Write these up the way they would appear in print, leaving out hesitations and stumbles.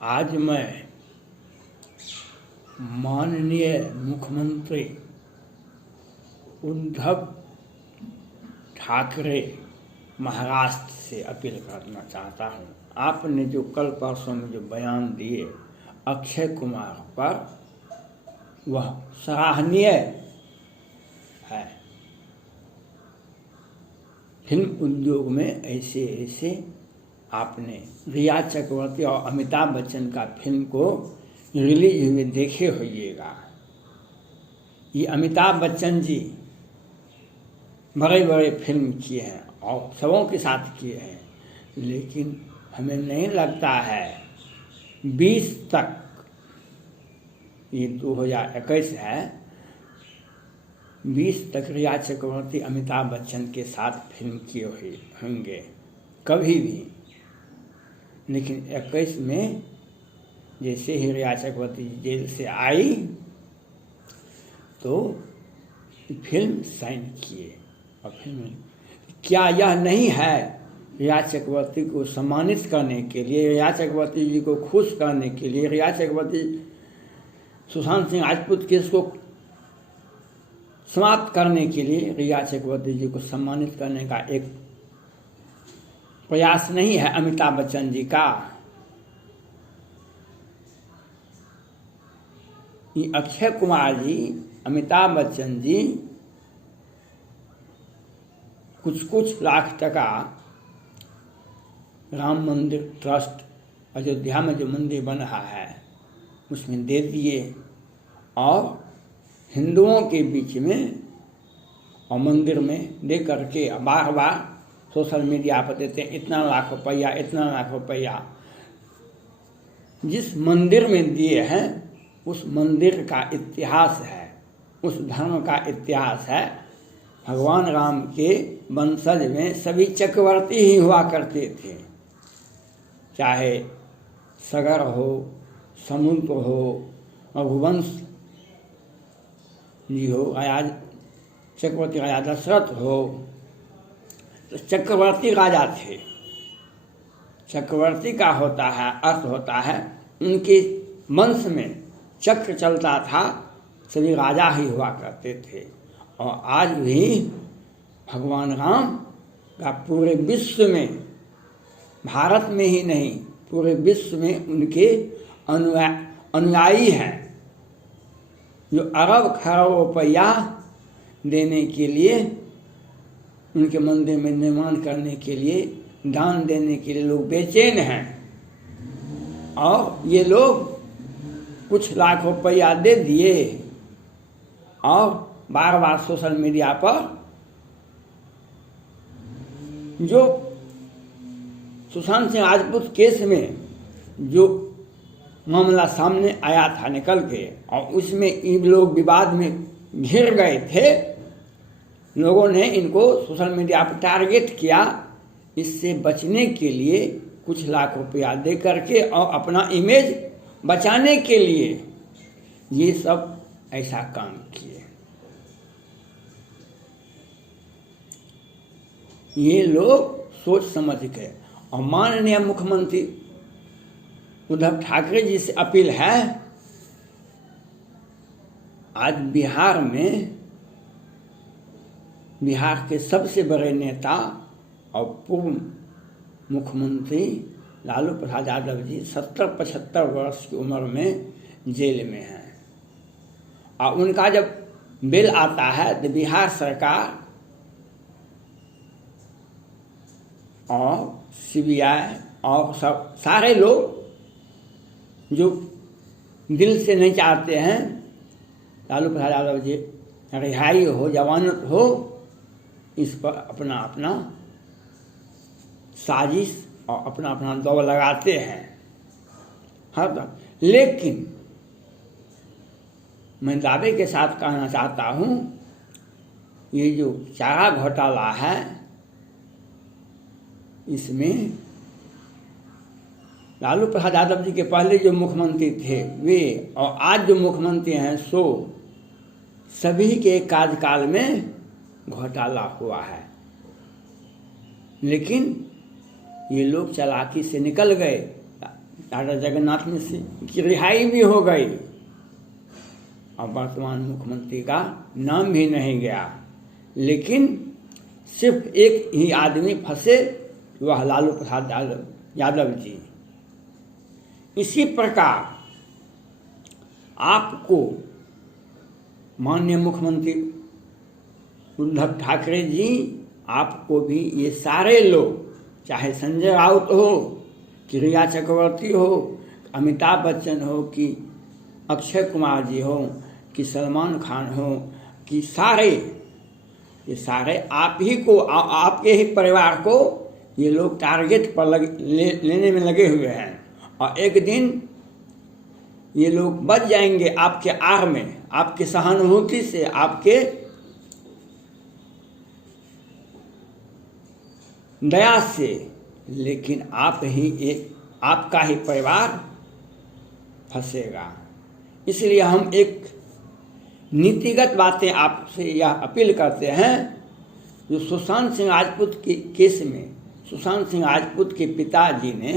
आज मैं माननीय मुख्यमंत्री उद्धव ठाकरे महाराष्ट्र से अपील करना चाहता हूँ। आपने जो कल परसों में जो बयान दिए अक्षय कुमार पर, वह सराहनीय है। फिल्म उद्योग में ऐसे ऐसे आपने रिया चक्रवर्ती और अमिताभ बच्चन का फिल्म को रिलीज हुए देखे होइएगा। ये अमिताभ बच्चन जी बड़े बड़े फिल्म किए हैं और सबों के साथ किए हैं, लेकिन हमें नहीं लगता है 20 तक, ये 2021 है, 20 तक रिया चक्रवर्ती अमिताभ बच्चन के साथ फिल्म किए हुए होंगे कभी भी। लेकिन 21 में जैसे ही रिया चक्रवर्ती जेल से आई तो फिल्म साइन किए। और फिल्म क्या यह नहीं है रिया चक्रवर्ती को सम्मानित करने के लिए, रिया चक्रवर्ती जी को खुश करने के लिए, रिया चक्रवर्ती सुशांत सिंह राजपूत केस को समाप्त करने के लिए रिया चक्रवर्ती जी को सम्मानित करने का एक प्रयास नहीं है अमिताभ बच्चन जी का? ये अक्षय कुमार जी, अमिताभ बच्चन जी कुछ लाख टका राम मंदिर ट्रस्ट अयोध्या में जो मंदिर बन रहा है उसमें दे दिए और हिंदुओं के बीच में और मंदिर में दे करके बार बार सोशल मीडिया पर देते हैं इतना लाख रुपया, इतना लाख रुपया। जिस मंदिर में दिए हैं उस मंदिर का इतिहास है, उस धर्म का इतिहास है। भगवान राम के वंशज में सभी चक्रवर्ती ही हुआ करते थे, चाहे सगर हो, समुद्र हो, रघुवंश जी हो, चक्रवर्ती राजा दशरथ हो, तो चक्रवर्ती राजा थे। चक्रवर्ती का होता है अर्थ होता है उनके वंश में चक्र चलता था, सभी राजा ही हुआ करते थे। और आज भी भगवान राम का पूरे विश्व में, भारत में ही नहीं पूरे विश्व में उनके अनुयायी हैं, जो अरब खरब रुपया देने के लिए, उनके मंदिर में निर्माण करने के लिए, दान देने के लिए लोग बेचैन हैं। और ये लोग कुछ लाख रुपया दे दिए और बार बार सोशल मीडिया पर जो सुशांत सिंह राजपूत केस में जो मामला सामने आया था निकल के, और उसमें इन लोग विवाद में घिर गए थे, लोगों ने इनको सोशल मीडिया पर टारगेट किया। इससे बचने के लिए कुछ लाख रुपया दे करके और अपना इमेज बचाने के लिए ये सब ऐसा काम किए। ये लोग सोच समझ के, और माननीय मुख्यमंत्री उद्धव ठाकरे जी से अपील है, आज बिहार में बिहार के सबसे बड़े नेता और पूर्व मुख्यमंत्री लालू प्रसाद यादव जी 70-75 वर्ष की उम्र में जेल में हैं। और उनका जब बेल आता है तो बिहार सरकार और सीबीआई और सब सारे लोग जो दिल से नहीं चाहते हैं लालू प्रसाद यादव जी रिहाई हो, जमानत हो, इस पर अपना अपना साजिश और अपना अपना दौड़ लगाते हैं हर। लेकिन मैं दावे के साथ कहना चाहता हूँ, ये जो चारा घोटाला है इसमें लालू प्रसाद यादव जी के पहले जो मुख्यमंत्री थे वे और आज जो मुख्यमंत्री हैं सो सभी के कार्यकाल में घोटाला हुआ है। लेकिन ये लोग चालाकी से निकल गए, दादा जगन्नाथ मिश्र की रिहाई भी हो गई और वर्तमान मुख्यमंत्री का नाम भी नहीं गया। लेकिन सिर्फ एक ही आदमी फंसे, वह लालू प्रसाद यादव जी। इसी प्रकार आपको माननीय मुख्यमंत्री उद्धव ठाकरे जी, आपको भी ये सारे लोग, चाहे संजय राउत हो कि रिया चक्रवर्ती हो, अमिताभ बच्चन हो कि अक्षय कुमार जी हो कि सलमान खान हो कि ये सारे आप ही को, आपके ही परिवार को ये लोग टारगेट पर लेने में लगे हुए हैं और एक दिन ये लोग बच जाएंगे आपके आड़ में, आपके सहानुभूति से, आपके दया से। लेकिन आपका ही परिवार फंसेगा। इसलिए हम एक नीतिगत बातें आपसे यह अपील करते हैं, जो सुशांत सिंह राजपूत के केस में सुशांत सिंह राजपूत के पिताजी ने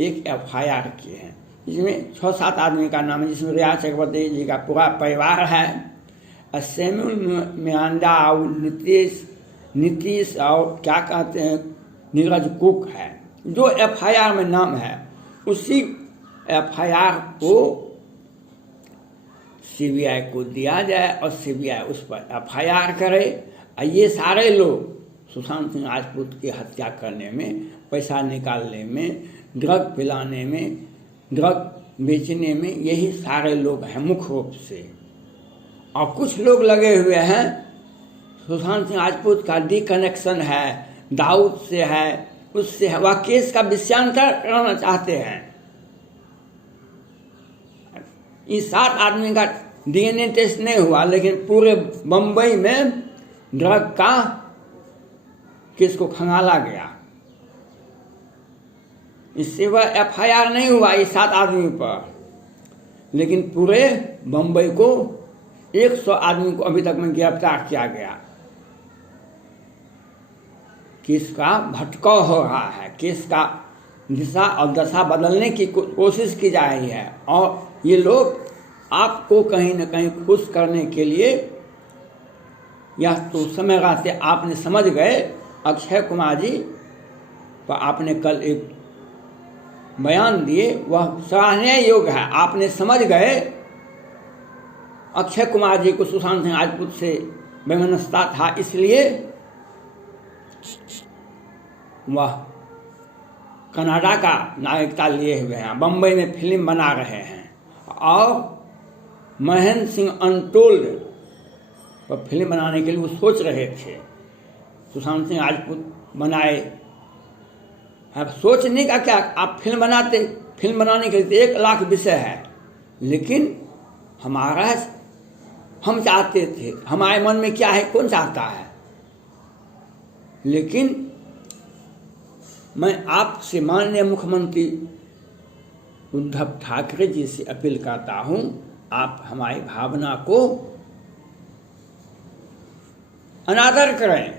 एक FIR किए हैं, जिसमें 6-7 आदमी का नाम है, जिसमें रिया चक्रवर्ती जी का पूरा परिवार है, सैमुअल मिरांडा और नीतीश और क्या कहते हैं नीरज कुक है, जो FIR में नाम है। उसी FIR को CBI को दिया जाए और CBI उस पर FIR करे। और ये सारे लोग सुशांत सिंह राजपूत की हत्या करने में, पैसा निकालने में, ड्रग पिलाने में, ड्रग बेचने में, यही सारे लोग हैं मुख्य रूप से। और कुछ लोग लगे हुए हैं, सुशांत सिंह राजपूत का कनेक्शन है, दाऊद से है, उससे है, वह केस का विषयांतर कराना चाहते हैं। इस 7 आदमी का DNA टेस्ट नहीं हुआ, लेकिन पूरे बम्बई में ड्रग का केस को खंगाला गया। इससे वह FIR नहीं हुआ इस 7 आदमी पर, लेकिन पूरे बम्बई को 100 आदमी को अभी तक में गिरफ्तार किया गया। केस का भटकाव हो रहा है, केस का दिशा और दशा बदलने की कोशिश की जा रही है। और ये लोग आपको कहीं न कहीं खुश करने के लिए, यह तो समय रहते आपने समझ गए, अक्षय कुमार जी पर आपने कल एक बयान दिए, वह सराहनीय योग्य है। आपने समझ गए अक्षय कुमार जी को सुशांत सिंह राजपूत से वैमनस्यता था, इसलिए वह कनाडा का नागरिकता लिए हुए हैं, बम्बई में फिल्म बना रहे हैं। और महेंद्र सिंह अनटोल्ड पर फिल्म बनाने के लिए वो सोच रहे थे, सुशांत सिंह राजपूत बनाए। अब सोचने का क्या, आप फिल्म बनाते, फिल्म बनाने के लिए 1 लाख विषय है, लेकिन हम चाहते थे, हमारे मन में क्या है, कौन चाहता है। लेकिन मैं आपसे माननीय मुख्यमंत्री उद्धव ठाकरे जी से अपील करता हूं, आप हमारी भावना को अनादर करें।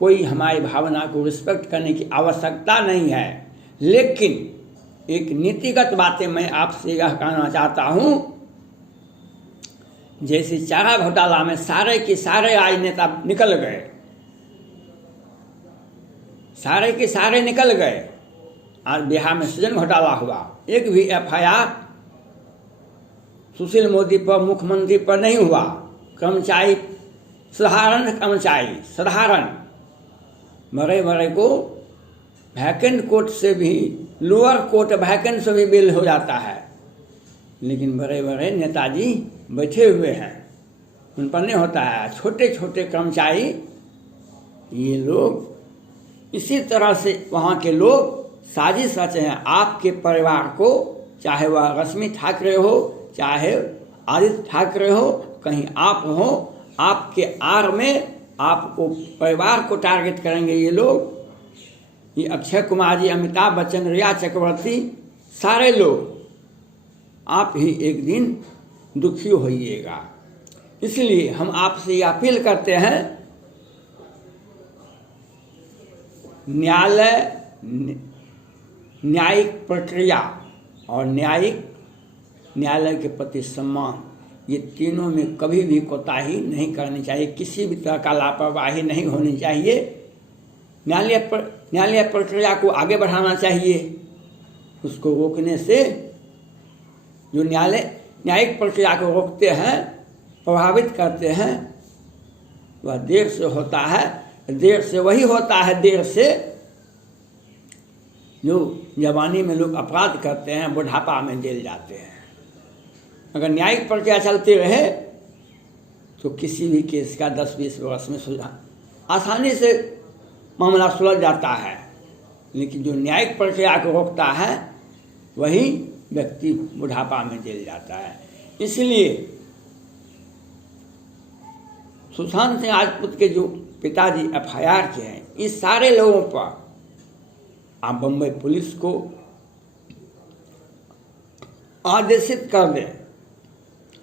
कोई हमारी भावना को रिस्पेक्ट करने की आवश्यकता नहीं है, लेकिन एक नीतिगत बातें मैं आपसे यह कहना चाहता हूं, जैसे चारा घोटाला में सारे के सारे राजनेता निकल गए, सारे के सारे निकल गए। आज बिहार में सृजन घोटाला हुआ, एक भी FIR सुशील मोदी पर, मुख्यमंत्री पर नहीं हुआ। कर्मचारी, साधारण बड़े बड़े को वैकेंट कोर्ट से भी, लोअर कोर्ट वैकेंट से भी बेल हो जाता है, लेकिन बड़े बड़े नेताजी बैठे हुए हैं, उन पर नहीं होता है। छोटे छोटे कर्मचारी, ये लोग इसी तरह से वहाँ के लोग साजिश रचे हैं आपके परिवार को, चाहे वह रश्मि ठाकरे हो, चाहे आदित्य ठाकरे हो, कहीं आप हो, आपके आड़ में आपको परिवार को टारगेट करेंगे ये लोग। ये अक्षय कुमार जी, अमिताभ बच्चन, रिया चक्रवर्ती, सारे लोग आप ही एक दिन दुखी होइएगा। इसलिए हम आपसे ये अपील करते हैं, न्यायालय न्यायिक प्रक्रिया और न्यायालय के प्रति सम्मान, ये तीनों में कभी भी कोताही नहीं करनी चाहिए। किसी भी तरह का लापरवाही नहीं होनी चाहिए। न्यायालय प्रक्रिया को आगे बढ़ाना चाहिए। उसको रोकने से जो न्यायिक प्रक्रिया को रोकते हैं, प्रभावित करते हैं, वह देर से होता है। देर से वही होता है, देर से जो जवानी में लोग अपराध करते हैं, बुढ़ापा में जेल जाते हैं। अगर न्यायिक प्रक्रिया चलते रहे तो किसी भी केस का 10-20 वर्ष में आसानी से मामला सुलझ जाता है। लेकिन जो न्यायिक प्रक्रिया को रोकता है वही व्यक्ति बुढ़ापा में जेल जाता है। इसलिए सुशांत सिंह राजपूत के जो पिताजी FIR के हैं, इस सारे लोगों पर आप बम्बई पुलिस को आदेशित कर दें,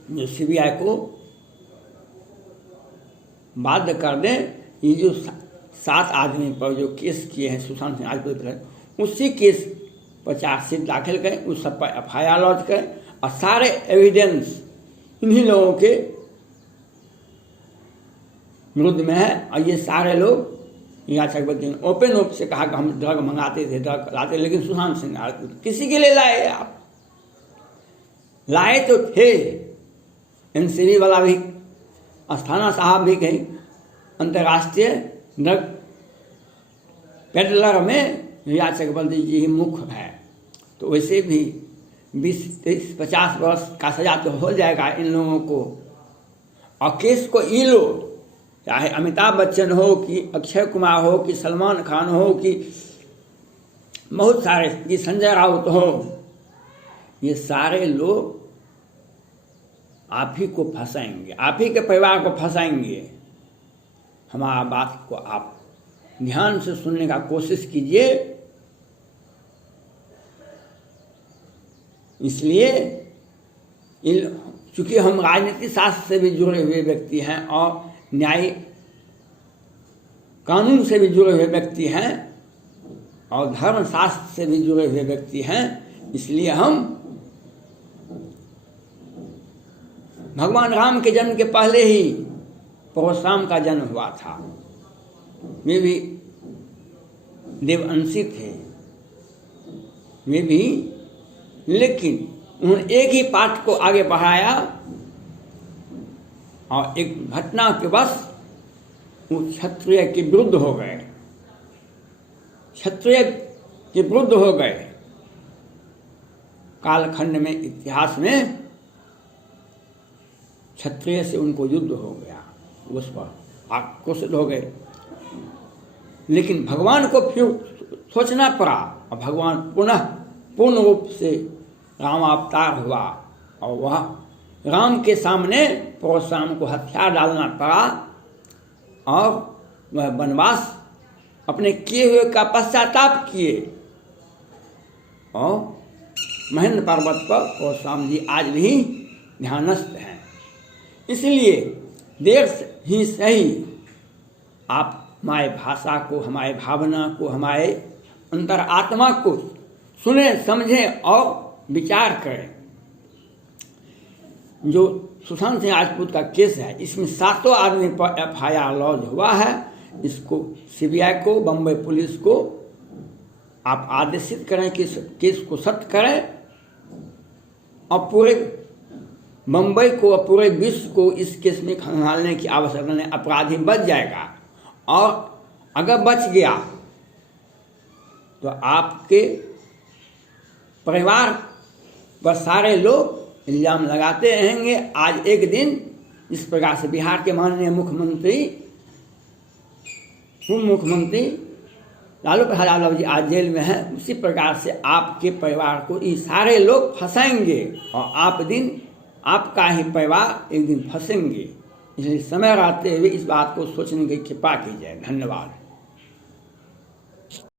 जो CBI को बाध्य कर दें। ये जो 7 आदमी पर जो केस किए हैं सुशांत सिंह राजपूत पर, उसी केस पर चार्जशीट दाखिल करें, उस सब पर FIR लॉन्च करें और सारे एविडेंस इन्हीं लोगों के विरुद्ध में है। और ये सारे लोग रीना चक्रवर्ती ने ओपन रूप से कहा कि हम ड्रग मंगाते थे, ड्रग लाते, लेकिन सुशांत सिंह राजपूत किसी के लिए लाए? आप लाए तो थे। NCB वाला भी, अस्थाना साहब भी कहीं अंतर्राष्ट्रीय ड्रग पेडलर में रीना चक्रवर्ती जी ही मुख्य है। तो वैसे भी 20, 30, 50 वर्ष का सजा तो हो जाएगा इन लोगों को। और केस को ये लोग, चाहे अमिताभ बच्चन हो कि अक्षय कुमार हो कि सलमान खान हो कि बहुत सारे, कि संजय राउत हो, ये सारे लोग आप ही को फंसाएंगे, आप ही के परिवार को फंसाएंगे। हमारा बात को आप ध्यान से सुनने का कोशिश कीजिए। इसलिए चूंकि हम राजनीति शास्त्र से भी जुड़े हुए व्यक्ति हैं और न्याय कानून से भी जुड़े हुए व्यक्ति हैं और धर्म शास्त्र से भी जुड़े हुए व्यक्ति हैं, इसलिए हम भगवान राम के जन्म के पहले ही परशुराम का जन्म हुआ था। वे भी देवअंशी थे, वे भी, लेकिन उन्होंने एक ही पाठ को आगे बढ़ाया और एक घटना के बस वो क्षत्रिय के विरुद्ध हो गए, क्षत्रिय के विरुद्ध हो गए। कालखंड में, इतिहास में क्षत्रिय से उनको युद्ध हो गया, उस पर आक्रोशित हो गए। लेकिन भगवान को फिर सोचना पड़ा और भगवान पुनः पूर्ण रूप से राम अवतार हुआ और वह राम के सामने परशुराम को हथियार डालना पड़ा और वह वनवास अपने किए हुए का पश्चाताप किए और महेंद्र पर्वत पर परशुराम जी आज भी ध्यानस्थ हैं। इसलिए देर ही सही आप हमारे भाषा को, हमारे भावना को, हमारे अंतर आत्मा को सुने, समझें और विचार करें। जो सुशांत सिंह राजपूत का केस है, इसमें 7 आदमी पर FIR लॉन्च हुआ है। इसको CBI को, बम्बई पुलिस को आप आदेशित करें कि इस केस को सत्य करें और पूरे बम्बई को और पूरे विश्व को इस केस में खंगालने की आवश्यकता नहीं। अपराधी बच जाएगा और अगर बच गया तो आपके परिवार पर सारे लोग इल्जाम लगाते रहेंगे। आज एक दिन इस प्रकार से बिहार के माननीय मुख्यमंत्री, पूर्व मुख्यमंत्री लालू प्रसाद यादव जी आज जेल में हैं, उसी प्रकार से आपके परिवार को ये सारे लोग फंसाएंगे और आपका ही परिवार एक दिन फंसेंगे। इसलिए समय रहते हुए इस बात को सोचने की कृपा कीजिए। धन्यवाद।